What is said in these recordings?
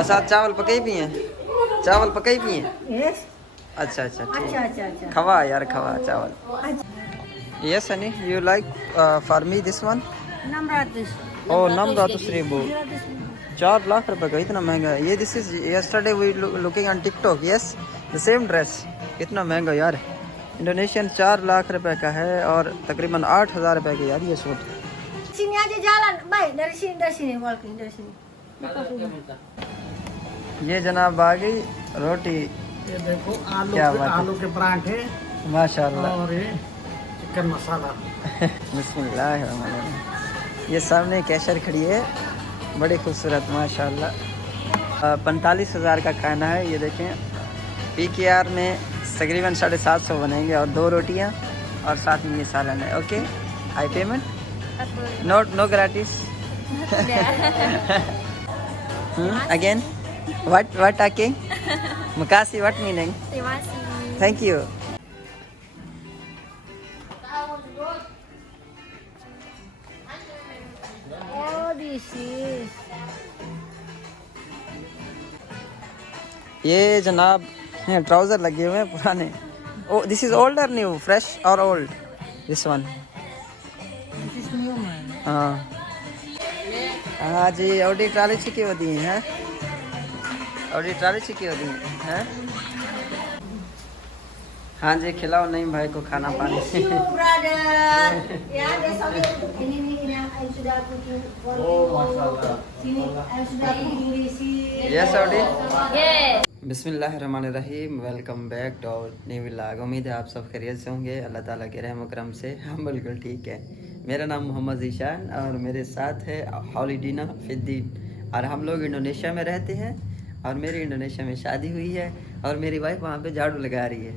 बस आज चावल पके ही पिए, चावल पके ही पिए। Yes. अच्छा अच्छा ठीक। अच्छा। खवा यार खवा चावल। Yes, Sunny, you like for me this one? 600. Oh, Namratus Rebu. 4 lakh रुपए का इतना महंगा है ये। This is yesterday we looking on TikTok. Yes, the same dress. इतना महंगा यार। इंडोनेशियन 4 लाख रुपए का है और तकरीबन 8,000 रुपए का यार ये suit. Sini aja jalan, baik dari sini walking dari sini. ये जनाब आ गई रोटी। ये देखो आलू क्या के बात है। आलू के पराठे माशाल्लाह। और ये चिकन मसाला। बिस्मिल्लाह। ये सामने कैशर खड़ी है, बड़ी खूबसूरत माशाल्लाह। 45,000 का खाना है ये देखें। PKR में तकरीबन 750 बनेंगे और 2 रोटियां और साथ में ये सालन है। Okay, I payment no gratis. Again what आके मुकासी what meaning? Thank you. Oh, this is. ये जनाब ट्राउज़र लगे हुए हैं पुराने। ओ दिस इज़ ओल्ड और न्यू, फ्रेश और old? This one. This is new man. हाँ जी, ऑडी ट्राली छिकी होती हैं। ऑडी ट्राली छिकी होती हैं। हाँ जी, खिलाओ नहीं भाई को खाना पानी। You brother. Ya, besok ini yang sudah cooking for you. Sini, sudah cooking di sini. Yes Audi. Yes. बिस्मिल्लाहिर्रहमानिर्रहीम। Welcome back to our new vlog. उम्मीद है आप सब खैरियत से होंगे, अल्लाह ताला के रहम करम से हम बिल्कुल ठीक है। मेरा नाम मोहम्मद ज़ीशान और मेरे साथ है हॉलिडीना फिद्दीन और हम लोग इंडोनेशिया में रहते हैं और मेरी इंडोनेशिया में शादी हुई है और मेरी वाइफ वहाँ पे झाड़ू लगा रही है।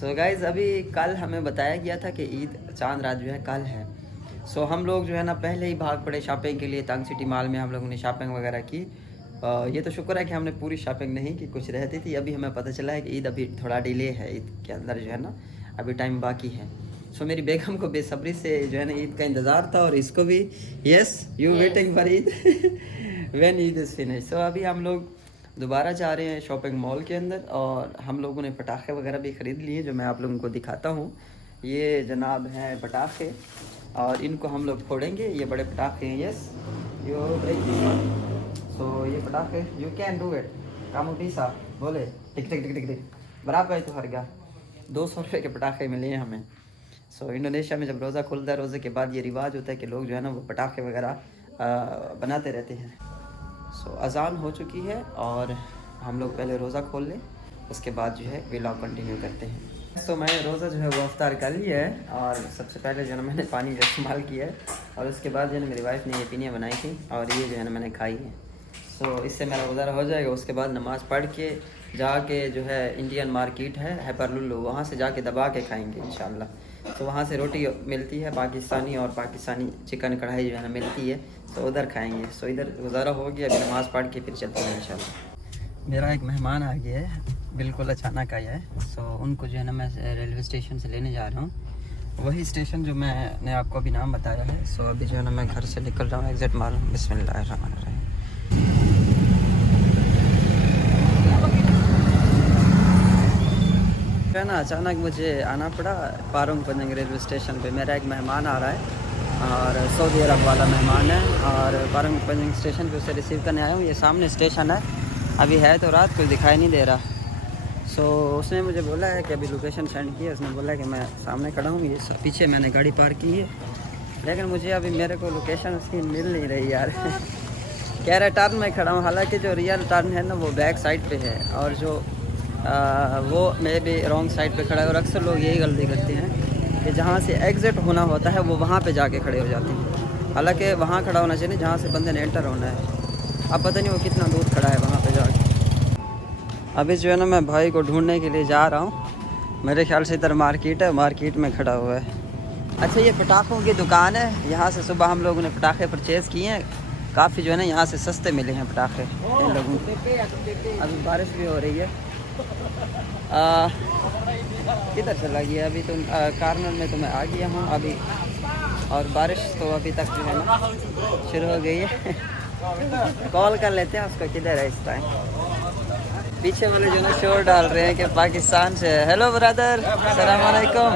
सो गाइज़, अभी कल हमें बताया गया था कि ईद चांद रात जो है कल है। सो हम लोग जो है ना पहले ही भाग पड़े शॉपिंग के लिए। तंग सिटी मॉल में हम लोगों ने शॉपिंग वगैरह की। ये तो शुक्र है कि हमने पूरी शॉपिंग नहीं की, कुछ रहती थी। अभी हमें पता चला है कि ईद अभी थोड़ा डिले है, ईद के अंदर जो है ना अभी टाइम बाकी है। सो मेरी बेगम को बेसब्री से जो है ना ईद का इंतज़ार था और इसको भी। Yes, you waiting for Eid when Eid is finish. So अभी हम लोग दोबारा जा रहे हैं शॉपिंग मॉल के अंदर और हम लोगों ने पटाखे वगैरह भी ख़रीद लिए जो मैं आप लोगों को दिखाता हूँ। ये जनाब हैं पटाखे और इनको हम लोग फोड़ेंगे। ये बड़े पटाखे हैं। Yes, you break. सो ये पटाखे you can do it. Camus पीसा बोले टिक टिक टिक टिक टिक बराबर है तो हर गया। 200 रुपये के पटाखे मिले हैं हमें। सो इंडोनेशिया में जब रोज़ा खुलता है, रोज़े के बाद ये रिवाज होता है कि लोग जो है ना वो पटाखे वगैरह बनाते रहते हैं। सो अज़ान हो चुकी है और हम लोग पहले रोज़ा खोल लें, उसके बाद जो है व्लॉग कंटिन्यू करते हैं। तो मैंने रोज़ा जो है वो अफ्तार कर लिया है और सबसे पहले जो है ना मैंने पानी का इस्तेमाल किया है और उसके बाद जो है ना मेरी वाइफ ने ये पिनियाँ बनाई थी और ये जो है ना मैंने खाई है। सो इससे मेरा गुजारा हो जाएगा। उसके बाद नमाज़ पढ़ के जाके जो है इंडियन मार्केट है हैपरलुल्लू, वहाँ से जाके दबा के खाएंगे इंशाल्लाह। तो वहाँ से रोटी मिलती है पाकिस्तानी और पाकिस्तानी चिकन कढ़ाई जो है ना मिलती है, तो उधर खाएंगे। सो इधर गुजारा हो गया, अभी नमाज़ पढ़ के फिर चलते हैं इंशाल्लाह। मेरा एक मेहमान आ गया है, बिल्कुल अचानक आया है। सो उनको जो है ना मैं रेलवे स्टेशन से लेने जा रहा हूँ, वही स्टेशन जो मैंने आपको अभी नाम बताया है। सो अभी जो है ना मैं घर से निकल रहा हूँ, एग्जैक्ट मालूम। बिस्मिल्लाहिर्रहमानिर्रहीम। है ना अचानक मुझे आना पड़ा पारोंग पंजंग रेलवे स्टेशन पे। मेरा एक मेहमान आ रहा है और सऊदी अरब वाला मेहमान है और पारोंग पंजंग स्टेशन पे उसे रिसीव करने आया हूँ। ये सामने स्टेशन है, अभी है तो रात कुछ दिखाई नहीं दे रहा। सो उसने मुझे बोला है कि अभी लोकेशन सेंड की है। उसने बोला कि मैं सामने खड़ा हूँ, ये सब पीछे मैंने गाड़ी पार्क की है, लेकिन मुझे अभी मेरे को लोकेशन उसकी मिल नहीं रही यार। कह रहा टर्न में खड़ा हूँ, हालांकि जो रियल टर्न है ना वो बैक साइड पे है और जो वो मैं भी रॉन्ग साइड पे खड़ा है। और अक्सर लोग यही गलती करते हैं कि जहाँ से एग्ज़िट होना होता है वो वहाँ पे जाके खड़े हो जाते हैं, हालांकि वहाँ खड़ा होना चाहिए जहाँ से बंदे ने एंटर होना है। अब पता नहीं वो कितना दूर खड़ा है वहाँ पे जाके। अभी जो है ना मैं भाई को ढूंढने के लिए जा रहा हूँ। मेरे ख्याल से इधर मार्केट है, मार्केट में खड़ा हुआ है। अच्छा, ये पटाखों की दुकान है। यहाँ से सुबह हम लोगों ने पटाखे परचेज़ किए हैं, काफ़ी जो है ना यहाँ से सस्ते मिले हैं पटाखे इन लोगों को। अभी बारिश भी हो रही है। किधर चला गया अभी तो कार्नर में तो मैं आ गया हूँ अभी, और बारिश तो अभी तक जो है ना शुरू हो गई है। कॉल कर लेते हैं उसको, किधर है इस टाइम। पीछे वाले जो ना शोर डाल रहे हैं कि पाकिस्तान से है। हेलो ब्रदर, अस्सलाम वालेकुम।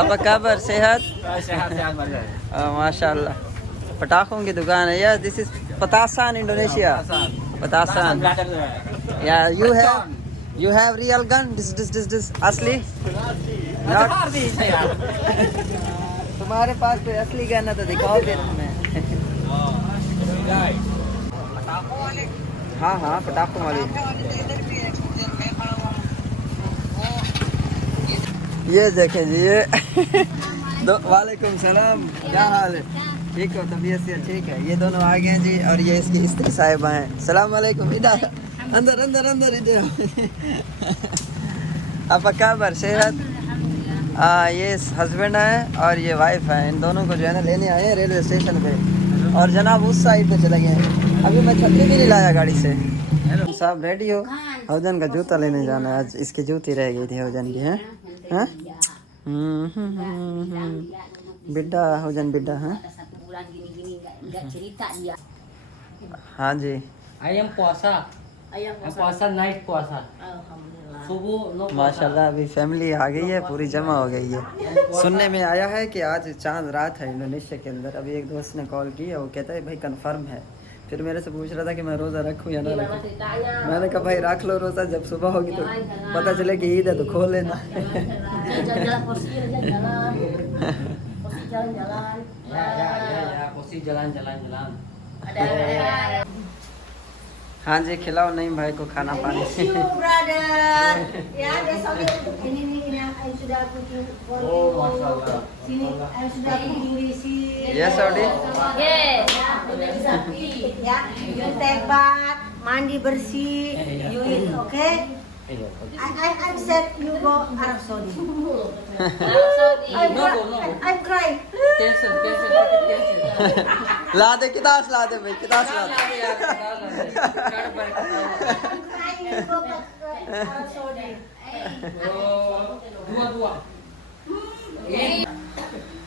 अब खबर सेहत? माशाल्लाह। पटाखों की दुकान है यार। दिस इज पतासान, इंडोनेशिया। पतासान। या you have real gun? This असली? तुम्हारे पास कोई असली गन है तो दिखाओ फिर हमें। हाँ हाँ, पटाखों वाली। ये देखें जी, ये वालेकुम सलाम, क्या हाल है? ठीक हो? तबीयत से ठीक है? ये दोनों आ गए हैं जी, और ये इसकी स्त्री साहिबा हैं। सलाम वालेकुम। इधर अंदर अंदर अंदर इधर। अब खबर सेहत? ये हस्बैंड है और ये वाइफ है। इन दोनों को जो है ना लेने आए हैं रेलवे स्टेशन पे, और जनाब उस साइड पे चले गए हैं। अभी मैं छतरी भी नहीं लाया गाड़ी से। साहब रेडी हो? हौजन का जूता लेने जाना है आज। इसकी जूती रह गई थी हौजन की, है? हाँ? बिड्डा, हौजन बिड्डा। हाँ Nggak cerita dia. हाँ जी। Ayam puasa. Ayam Puasa naik puasa. Alhamdulillah. Subuh no puasa. माशाल्लाह अभी फैमिली आ गई है, पूरी जमा हो गई है। सुनने में आया है कि आज चांद रात है इंडोनेशिया के अंदर। अभी एक दोस्त ने कॉल की, वो कहता है भाई कंफर्म है। फिर मेरे से पूछ रहा था कि मैं रोज़ा रखूँ या ना Gimana रखूँ। ceritanya? मैंने कहा भाई रख लो रोज़ा, जब सुबह होगी तो पता चले कि ईद है तो खोल लेना। Jalan-jalan posisi jalan-jalan. Posisi jalan-jalan. Ya, posisi jalan-jalan. Ada. हाँ जी, खिलाओ नहीं भाई को खाना पानी। Miss you, brother. Ya, besoknya untuk ini yang ayam sudah cooking for you. Oh, mashallah. Sini ayam sudah cooking di sini. Yes, Audi. Yes. Udah bisa eat ya. You take bath, mandi bersih. You eat, okay? I'm sad you go Arab Saudi. I'm crying. Cancel, cancel. ला दे कितास, ला दे भाई कितास ला दे। I'm crying you go back to Arab Saudi. Dua.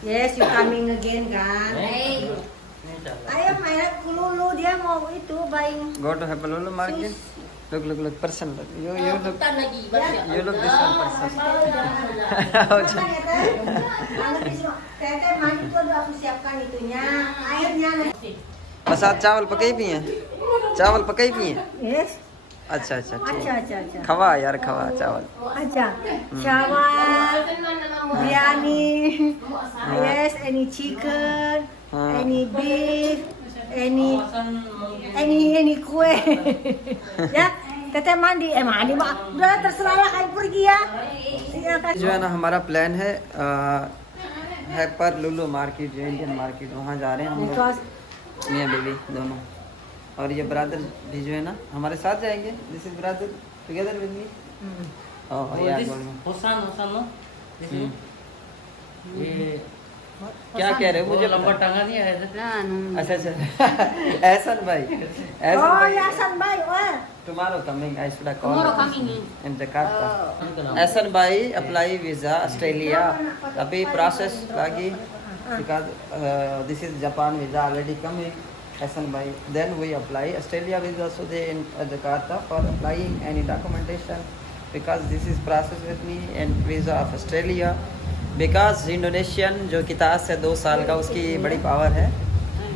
Yes, you coming again kan? Ayo mainan kululu dia mau itu buying. Go to Honolulu market. Look person look. You look lagi this one person. Teteh mandi tuh udah aku siapkan itunya, airnya nanti. बस आज चावल पकाई भी हैं? चावल पकाई भी हैं? Yes. अच्छा अच्छा ठीक। अच्छा खवा यार, खवा चावल। Aja. Syawal, biryani, yes, any chicken, any beef, any kue. Ya, teteh mandi, mandi mah udah terserah lah, kalian pergi ya. Iya kan. जो है ना हमारा प्लान है पर लुलु मार्केट, जो इंडियन मार्केट, वहाँ जा रहे हैं हम लोग, Because मियाँ बीवी दोनों। और ये ब्रदर भी जो है ना हमारे साथ जाएंगे। This is brother together with me. Hosan no? ये क्या कह रहे हो? मुझे लंबा टांगा नहीं है। अच्छा एहसन भाई, oh ya San Bay, wah. Tomorrow coming, I should Tomorrow coming in Jakarta. Ehsan भाई अप्लाई वीज़ा ऑस्ट्रेलिया, अभी प्रोसेस लगी because this is Japan visa already coming. Hassan bhai, then we apply Australia visa also there in Jakarta for applying any documentation, because this is process with me and visa of Australia, because Indonesian जो कितास है 2 साल का, उसकी बड़ी power है,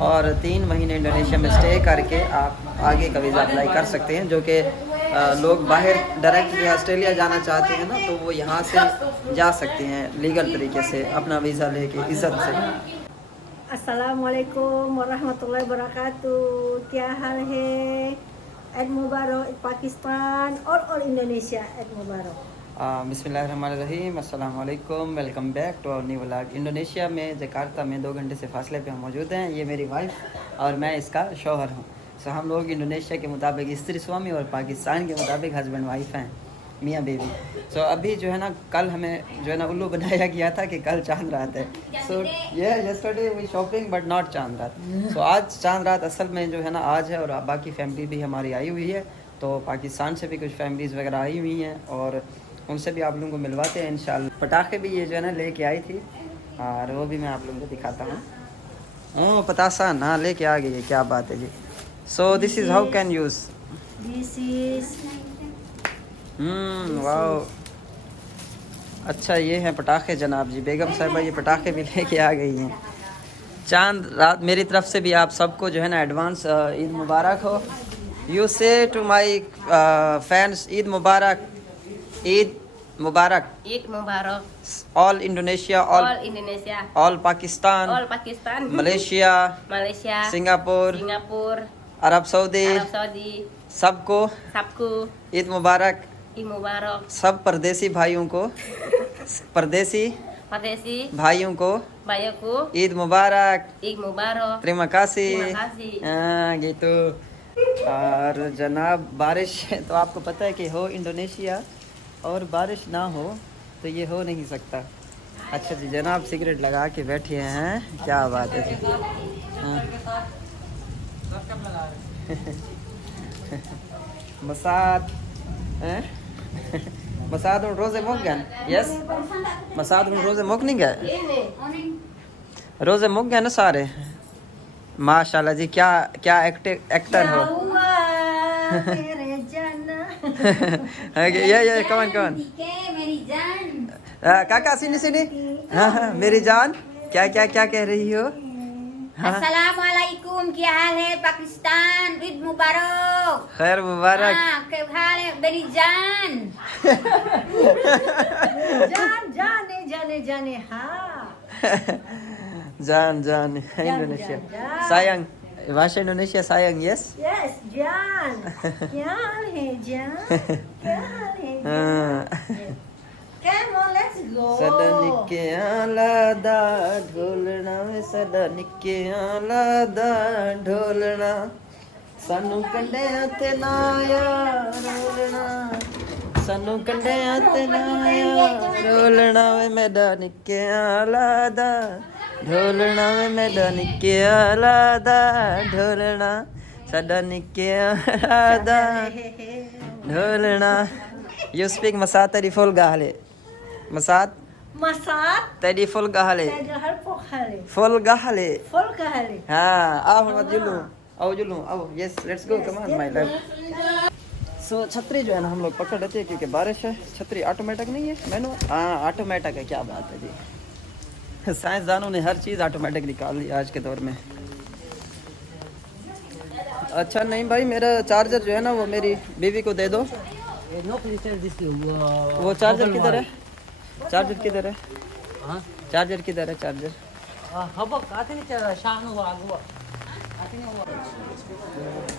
और 3 महीने Indonesia में स्टे करके आप आगे का वीज़ा अप्लाई कर सकते हैं। जो कि लोग बाहर डायरेक्ट ऑस्ट्रेलिया जाना चाहते हैं ना, तो वो यहाँ से जा सकते हैं लीगल तरीके से अपना वीज़ा लेके इज़्ज़त से। Assalamualaikum warahmatullahi wabarakatuh. Kya hal hai? Eid Mubarak, Eid Pakistan और Indonesia, Eid Mubarak. बिस्मिल्लाहिर्रहमानिर्रहीम, अस्सलाम वालेकुम, welcome back to our new vlog. Indonesia में जकार्ता में 2 घंटे से फासले पे हम मौजूद हैं। ये मेरी वाइफ और मैं इसका शौहर हूँ। सो हम लोग इंडोनेशिया के मुताबिक स्त्री स्वामी और पाकिस्तान के मुताबिक हस्बैंड वाइफ हैं, मियाँ बीवी। सो अभी जो है ना कल हमें जो है ना उल्लू बनाया गया था कि कल चांद रात है। सो ये yesterday we shopping but not चांद रात। सो आज चांद रात असल में जो है ना आज है, और बाकी फैमिली भी हमारी आई हुई है। तो पाकिस्तान से भी कुछ फैमिलीज़ वगैरह आई हुई हैं, और उनसे भी आप लोगों को मिलवाते हैं इंशाल्लाह। पटाखे भी ये जो है ना लेके आई थी, और वो भी मैं आप लोगों को दिखाता हूँ। ओह पतासा ना लेके आ गई है, क्या बात है जी। So this is how can use. This is wow. अच्छा ये हैं पटाखे जनाब जी। बेगम साहिबा ये पटाखे भी लेके आ गई हैं। चांद रात मेरी तरफ से भी आप सबको जो है ना एडवांस ईद मुबारक हो। You say to my fans Eid मुबारक, ईद मुबारक। Eid Mubarak. All Indonesia, All Indonesia. All Pakistan, All Pakistan. Malaysia, Malaysia. Singapore, Singapore. Arab Saudi, Arab Saudi. सबको Sabku. ईद मुबारक। Eid Mubarak. सब परदेसी भाइयों को, परदेसी Pardesi. भाइयों को Bayaku. ईद मुबारक। Eid Mubarak. terima kasih। Terima kasih. हाँ gitu। और जनाब बारिश है तो आपको पता है कि हो इंडोनेशिया और बारिश ना हो तो ये हो नहीं सकता। अच्छा जी जनाब सिगरेट लगा के बैठे हैं, क्या बात है जी। हाँ। मसाद हैं? मसाद उन रोज़े मुक गए? यस मसाद उन रोज़े मुक नहीं गए? रोज़े मुक गए ना सारे? माशाल्लाह जी क्या क्या एक्टर हो। मेरे जाना। ये कौन कौन मेरी जान। काका सिनी सिनी। हाँ हाँ मेरी जान क्या क्या क्या कह रही हो? हाँ अस्सलामुअलैकुम, क्या हाल है पाकिस्तान? ईद मुबारक। खैर मुबारक। हाँ, क्या हाल है मेरी जान? जान जाने जाने जाने हाँ। जान जान इंडोनेशिया जान। sayang bahasa Indonesia sayang yes। Yes जान। क्या हाल है जान? क्या हाल है जान? हाँ। Come on, let's go. सदनिके लादा ढोलना वे सदनिके लादा ढोलना सानू कंडियां ते नाया रोलना सानू कंडियां ते नाया रोलना वे मेरा निके लादा ढोलना वे मेरा निके लादा ढोलना साडा निके लादा ढोलना। You speak Masat tadi full gahale. Masat Masak. tadi full gahale. Tegahal pokhale. Full gahale. Full kahale. हाँ आओ जुलू आओ जुलू आओ yes let's go come on my love. So छतरी जो है ना हम लोग पकड़ लेते हैं क्योंकि बारिश है। छतरी ऑटोमेटिक नहीं है मैनु? हाँ ऑटोमेटिक है। क्या बात है जी। साइंसदानों ने हर चीज़ ऑटोमेटिक निकाल दी आज के दौर में। अच्छा नहीं भाई मेरा चार्जर जो है ना वो मेरी बीवी को दे दो। No, please tell this to you. वो चार्जर किधर है? चार्जर किधर है? हाँ? चार्जर किधर है? Charger Habak, atin ita shano wa agwa. Atin wa.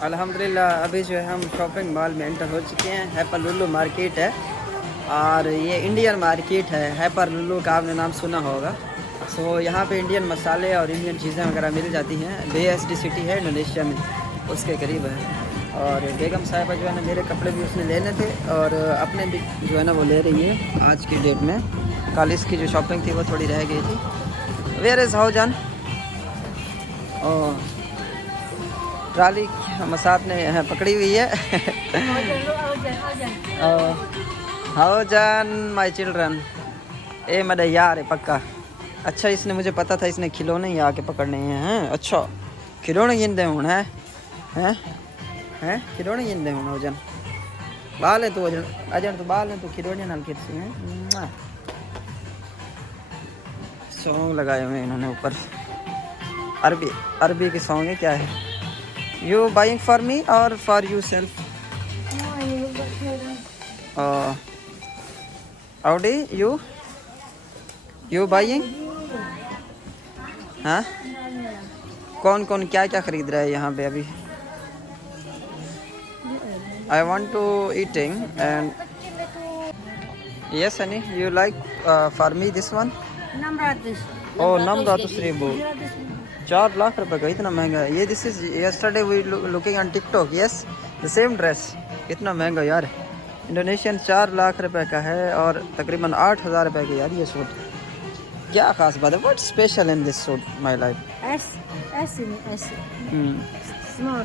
अल्हम्दुलिल्लाह अभी जो है हम शॉपिंग मॉल में एंटर हो चुके हैं। हैपर लुल्लू मार्केट है और ये इंडियन मार्केट है। हैपर लुल्लू का आपने नाम सुना होगा। सो यहाँ पे इंडियन मसाले और इंडियन चीज़ें वगैरह मिल जाती हैं। BSD सिटी है इंडोनेशिया में, उसके करीब है। और बेगम साहिबा जो है ना मेरे कपड़े भी उसने लेने थे और अपने भी जो है ना वो ले रही है आज की डेट में। कल इसकी जो शॉपिंग थी वो थोड़ी रह गई थी। वेयर इज़ हाउजान? और ट्राली मसाद ने पकड़ी हुई है। हाउजान माय चिल्ड्रन ए मदा यार है पक्का। अच्छा इसने मुझे पता था इसने खिलौने ही आके पकड़ने हैं। अच्छा खिलौने गिनते हूँ हैं हैं खिलौने गिनते हूँ हाउजान। बाल है तो अजन तो बाल है तो खिलौने नाल खेलते हैं। सॉन्ग लगाए हुए इन्होंने ऊपर। अरबी की सॉन्ग है क्या है? यू बाइंग फॉर मी और for you self? Audi you buying? हाँ कौन कौन क्या क्या खरीद रहा है यहाँ पे अभी? I want to eating and yes Ani you like for me this one? 600. Oh 600,000 4 lakh रुपए का इतना महंगा है ये। This is yesterday we looking on TikTok yes the same dress। इतना महंगा यार। इंडोनेशियन 4 लाख रुपए का है और तकरीबन 8,000 रुपए का यार ये सूट। क्या खास बात है? What special in this suit my life? S in S. Small.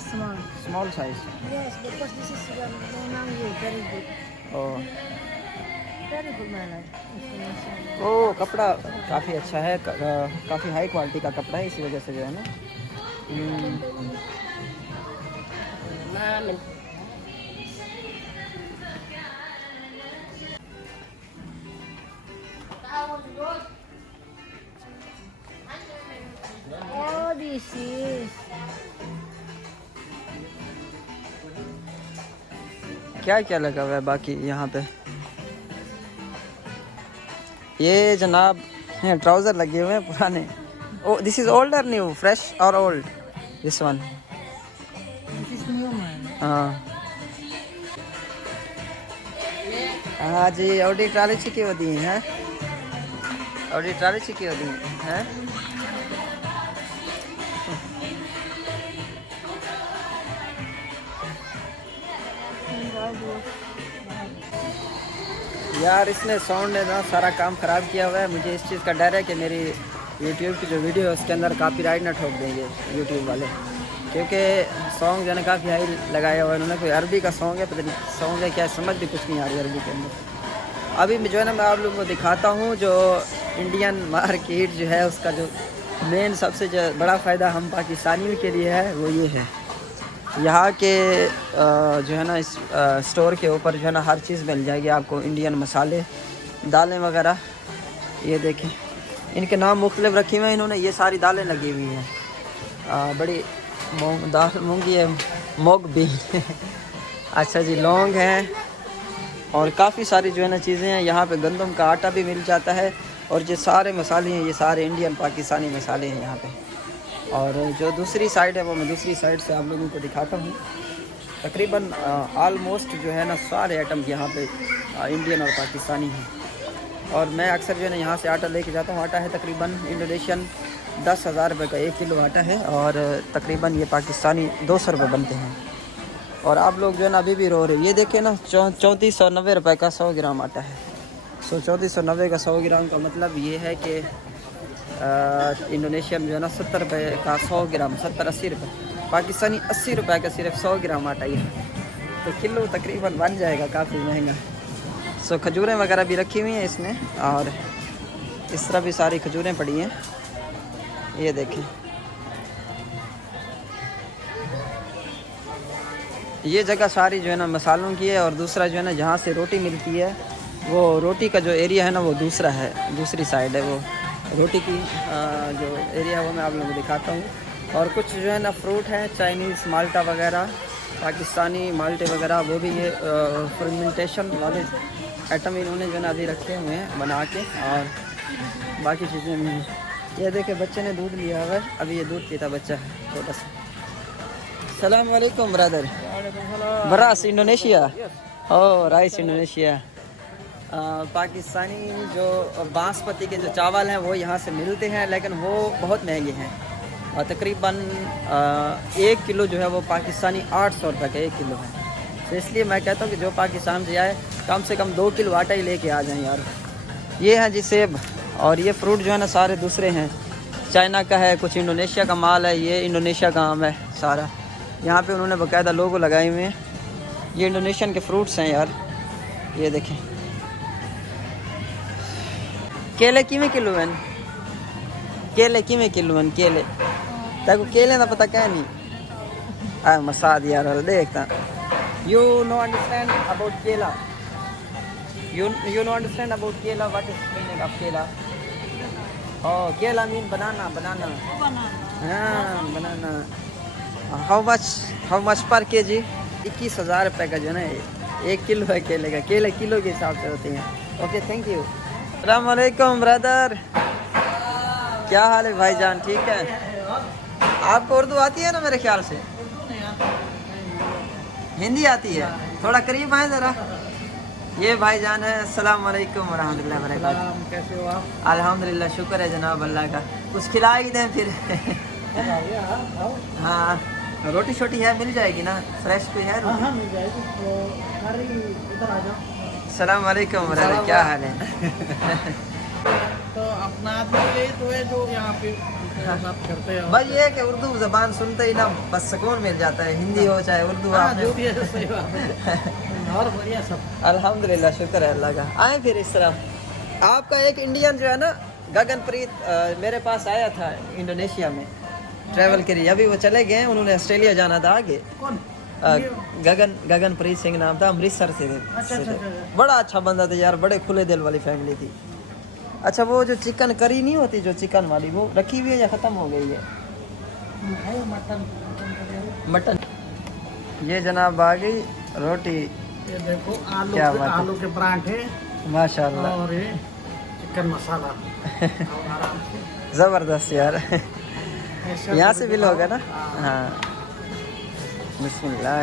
Small size। Yes, because this is very good. Oh Very good my life. ओ कपड़ा काफ़ी अच्छा है। काफ़ी हाई क्वालिटी का कपड़ा है इसी वजह से जो है ना। Mamen. Oh, this is. क्या क्या लगा हुआ है बाकी यहाँ पे? ये जनाब ट्राउज़र लगे हुए हैं पुराने। ओ दिस इज़ ओल्ड और न्यू, फ्रेश और ओल्ड? This one. हाँ हाँ जी, ऑडी ट्राली छिकी होती हैं, ऑडी ट्राली छिकी होती हैं। यार इसने साउंड ने ना सारा काम ख़राब किया हुआ है। मुझे इस चीज़ का डर है कि मेरी यूट्यूब की जो वीडियो है उसके अंदर कॉपीराइट ना ठोक देंगे यूट्यूब वाले, क्योंकि सॉन्ग जो है काफ़ी हाई लगाया हुआ है उन्होंने। कोई अरबी का सॉन्ग है, पता नहीं सॉन्ग है क्या, समझ भी कुछ नहीं आ रही अरबी के अंदर। अभी जो है ना मैं आप लोगों को दिखाता हूँ जो इंडियन मार्केट जो है उसका जो मेन सबसे जो बड़ा फ़ायदा हम पाकिस्तानियों के लिए है वो ये है, यहाँ के जो है ना इस स्टोर के ऊपर जो है ना हर चीज़ मिल जाएगी आपको, इंडियन मसाले, दालें वगैरह। ये देखें इनके नाम मुख्तलिफ रखे हुए हैं इन्होंने। ये सारी दालें लगी हुई हैं, बड़ी दाल मूंगी है, मोग भी अच्छा जी, लौंग हैं और काफ़ी सारी जो है ना चीज़ें हैं। यहाँ पे गंदम का आटा भी मिल जाता है और ये सारे मसाले हैं, ये सारे इंडियन पाकिस्तानी मसाले हैं यहाँ पे। और जो दूसरी साइड है वो मैं दूसरी साइड से आप लोगों को दिखाता हूँ। तकरीबन आलमोस्ट जो है ना सारे आइटम यहाँ पे इंडियन और पाकिस्तानी हैं। और मैं अक्सर जो है ना यहाँ से आटा लेके जाता हूँ। आटा है तकरीबन इंडोनेशियन 10,000 रुपये का 1 किलो आटा है और तकरीबन ये पाकिस्तानी 200 रुपये बनते हैं। और आप लोग जो है ना अभी भी रो रहे हैं, ये देखें ना 3490 रुपये का 100 ग्राम आटा है। 3490 का 100 ग्राम का मतलब ये है कि इंडोनेशियन जो है ना 70 रुपये का 100 ग्राम, 70-80 रुपये। पाकिस्तानी 80 रुपये का सिर्फ 100 ग्राम आटा ही है, तो किलो तकरीबन बन जाएगा काफ़ी महंगा। खजूरें वगैरह भी रखी हुई हैं इसमें और इस तरह भी सारी खजूरें पड़ी हैं। ये देखें, ये जगह सारी जो है ना मसालों की है। और दूसरा जो है ना जहाँ से रोटी मिलती है वो रोटी का जो एरिया है ना वो दूसरा है, दूसरी साइड है वो रोटी की जो एरिया है वो मैं आप लोगों को दिखाता हूँ। और कुछ जो है ना फ्रूट है, चाइनीज़ माल्टा वगैरह, पाकिस्तानी माल्टे वगैरह, वो भी ये फर्मेंटेशन वाले आइटम इन्होंने जो है ना अभी रखे हुए हैं बना के। और बाकी चीज़ें भी हैं। ये देखे बच्चे ने दूध लिया हुआ है, अभी ये दूध पीता बच्चा है छोटा सा। अस्सलाम वालेकुम ब्रदर। बरास इंडोनेशिया, ओ राइस इंडोनेशिया। पाकिस्तानी जो बासमती के जो चावल हैं वो यहाँ से मिलते हैं, लेकिन वो बहुत महंगे हैं। और तकरीबन 1 किलो जो है वो पाकिस्तानी 800 रुपये का 1 किलो है। तो इसलिए मैं कहता हूँ कि जो पाकिस्तान से आए कम से कम 2 किलो आटा ही लेके आ जाएं यार। ये हैं जी सेब, और ये फ्रूट जो है ना सारे दूसरे हैं, चाइना का है, कुछ इंडोनेशिया का माल है। ये इंडोनेशिया का आम है सारा, यहाँ पे उन्होंने बाकायदा लोगो लगाए हुए हैं। ये इंडोनेशियन के फ्रूट्स हैं यार, ये देखें। केले किमें किलो हैं? केले किमें किलो हैं? केले ताको केले ना पता क्या नहीं आ मसाद यार देखता। You no understand about kela? You no understand about kela? What is meaning of kela? Oh, kela mean banana, banana. हाँ banana. How much per kg? 21,000 रुपये का जो है ना 1 किलो है केले का। केले किलो के हिसाब से होते हैं। Okay thank you. अस्सलाम वालेकुम ब्रदर, क्या हाल है भाईजान? ठीक है। आपको उर्दू आती है ना मेरे ख्याल से? हिंदी आती है? थोड़ा करीब आए ज़रा। ये भाईजान है। अस्सलाम वालेकुम वरहमतुल्लाहि वबरकातुहू। कैसे हो आप? अल्हम्दुलिल्लाह, शुक्र है जनाब अल्लाह का। कुछ खिला ही दें फिर। हाँ रोटी छोटी है, मिल जाएगी ना? फ्रेश कोई है रोटी? हाँ मिल जाएगी। तो सारी इधर आ जाओ। अस्सलाम वालेकुम ब्रदर, क्या हाल है? तो अपना आदमी यही तो है जो यहाँ पे बात करते हैं। भाई ये है कि उर्दू ज़बान सुनते ही ना बस सुकून मिल जाता है, हिंदी हो चाहे उर्दू। हाँ, जो भी है सही बात है। और बढ़िया सब अल्हम्दुलिल्लाह, शुक्र है अल्लाह का। आए फिर इस तरह। आपका एक इंडियन जो है ना गगनप्रीत मेरे पास आया था इंडोनेशिया में ट्रैवल के लिए। अभी वो चले गए हैं, उन्होंने ऑस्ट्रेलिया जाना था आगे। कौन? गगनप्रीत सिंह नाम था, अमृतसर से थे। अच्छा। बड़ा अच्छा बंदा था यार, बड़े खुले दिल वाली फैमिली थी। अच्छा वो जो चिकन करी नहीं होती, जो चिकन वाली, वो रखी हुई है या ख़त्म हो गई है? मटन। ये जनाब आ गई रोटी। ये देखो आलू क्या बात है? आलू के परांठे माशाल्लाह, और ये चिकन मसाला। ज़बरदस्त यार। ऐसा यहाँ से बिल होगा ना? हाँ। बिस्मिल्लाह।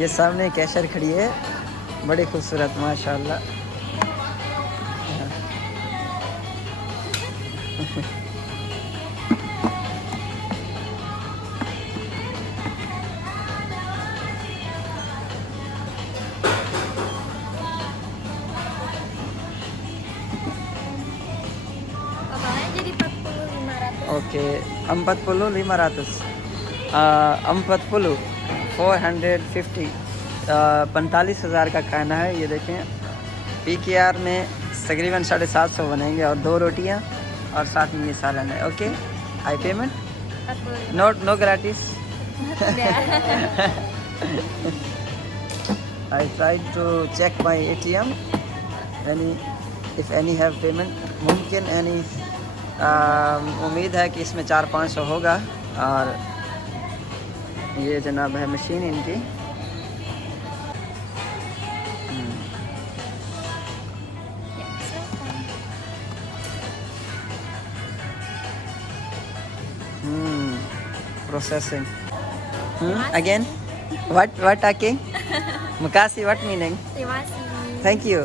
ये सामने कैशर खड़ी है, बड़ी खूबसूरत माशाल्लाह। Totalnya jadi 40.500. Oke, 40.500. 40 450 45,000 का खाना है। ये देखें, PKR में तकरीबन 750 बनेंगे और 2 रोटियां और साथ में ये सालन है। Okay, I payment 45. No gratis. I tried to check my ATM, if any have payment, मुमकिन any उम्मीद है कि इसमें 400-500 होगा। और ये जनाब है मशीन इनकी। Processing. Again, what talking? Makasi, what meaning? Terima kasih. Thank you.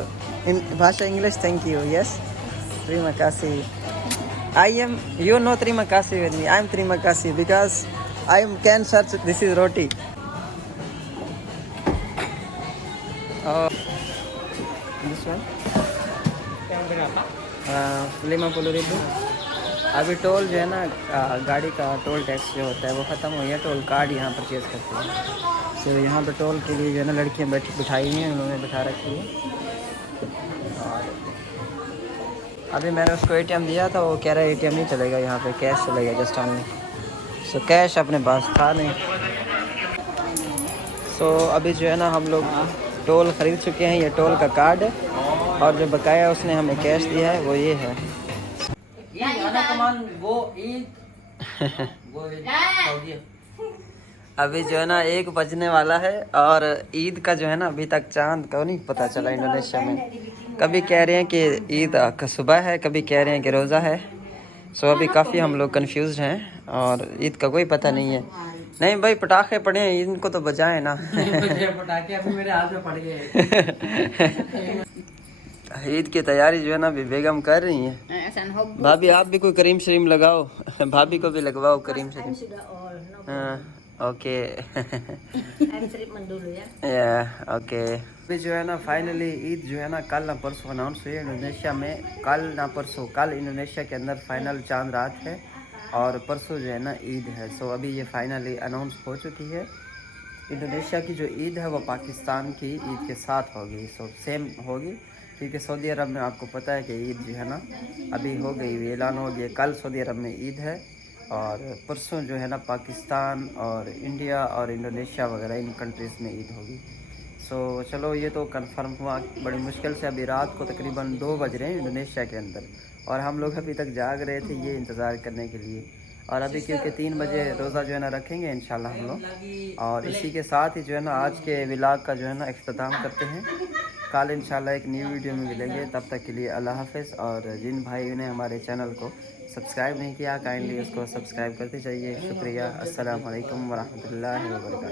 In Bahasa English, thank you. Yes. Terima kasih. You know terima kasih with me. I am terima kasih because I can search. This is roti. Oh, this one. 50,000। अभी toll जो है ना, गाड़ी का toll tax जो होता है वो ख़त्म हो गया। टोल कार्ड यहाँ परचेज़ करते हैं। तो यहाँ पर टोल के लिए जो है ना लड़कियाँ बिठाई हुई हैं, उन्होंने बिठा रखी है। और अभी मैंने उसको ATM दिया था, वो कह रहा है ATM नहीं चलेगा, यहाँ पे कैश चलेगा जस्ट ऑनली। सो कैश अपने पास था नहीं। सो अभी जो है ना हम लोग टोल ख़रीद चुके हैं। ये टोल का कार्ड है और जो बकाया उसने हमें कैश दिया है वो ये है। अभी जो है ना 1 बजने वाला है और ईद का जो है ना अभी तक चांद को नहीं पता चला इंडोनेशिया में। कभी कह रहे हैं कि ईद का सुबह है, कभी कह रहे हैं कि रोज़ा है। सो अभी काफ़ी हम लोग कंफ्यूज हैं और ईद का कोई पता नहीं है। नहीं भाई, पटाखे पड़े हैं, इनको तो बजाएं ना। पटाखे अभी मेरे हाथ में पड़ गए। ईद की तैयारी जो है ना अभी बेगम कर रही हैं। भाभी आप भी कोई करीम शरीम लगाओ, भाभी को भी लगवाओ करीम शरीम। हाँ, ओके। या ओके। अभी जो है ना फाइनली ईद जो है ना कल ना परसों अनाउंस हुई है इंडोनेशिया में। कल इंडोनेशिया के अंदर फाइनल चांद रात है और परसों जो है ना ईद है। सो अभी ये फाइनली अनाउंस हो चुकी है। इंडोनेशिया की जो ईद है वो पाकिस्तान की ईद के साथ होगी। सो सेम होगी, क्योंकि सऊदी अरब में आपको पता है कि ईद जो है ना अभी हो गई, ऐलान हो गया। कल सऊदी अरब में ईद है और परसों जो है ना पाकिस्तान और इंडिया और इंडोनेशिया वगैरह इन कंट्रीज़ में ईद होगी। सो चलो ये तो कंफर्म हुआ। बड़ी मुश्किल से अभी रात को तकरीबन 2 बज रहे हैं इंडोनेशिया के अंदर और हम लोग अभी तक जाग रहे थे ये इंतज़ार करने के लिए। और अभी क्योंकि 3 बजे रोज़ा जो है ना रखेंगे इंशाल्लाह हम लोग। और इसी के साथ ही जो है ना आज के व्लॉग का जो है ना इख्तिताम करते हैं। कल इंशाल्लाह एक न्यू वीडियो में मिलेंगे, तब तक के लिए अल्लाह हाफ़िज़। और जिन भाइयों ने हमारे चैनल को सब्सक्राइब नहीं किया काइंडली उसको सब्सक्राइब करते जाइए। शुक्रिया। अस्सलाम वालेकुम वरहमतुल्लाहि वबरकातुहू।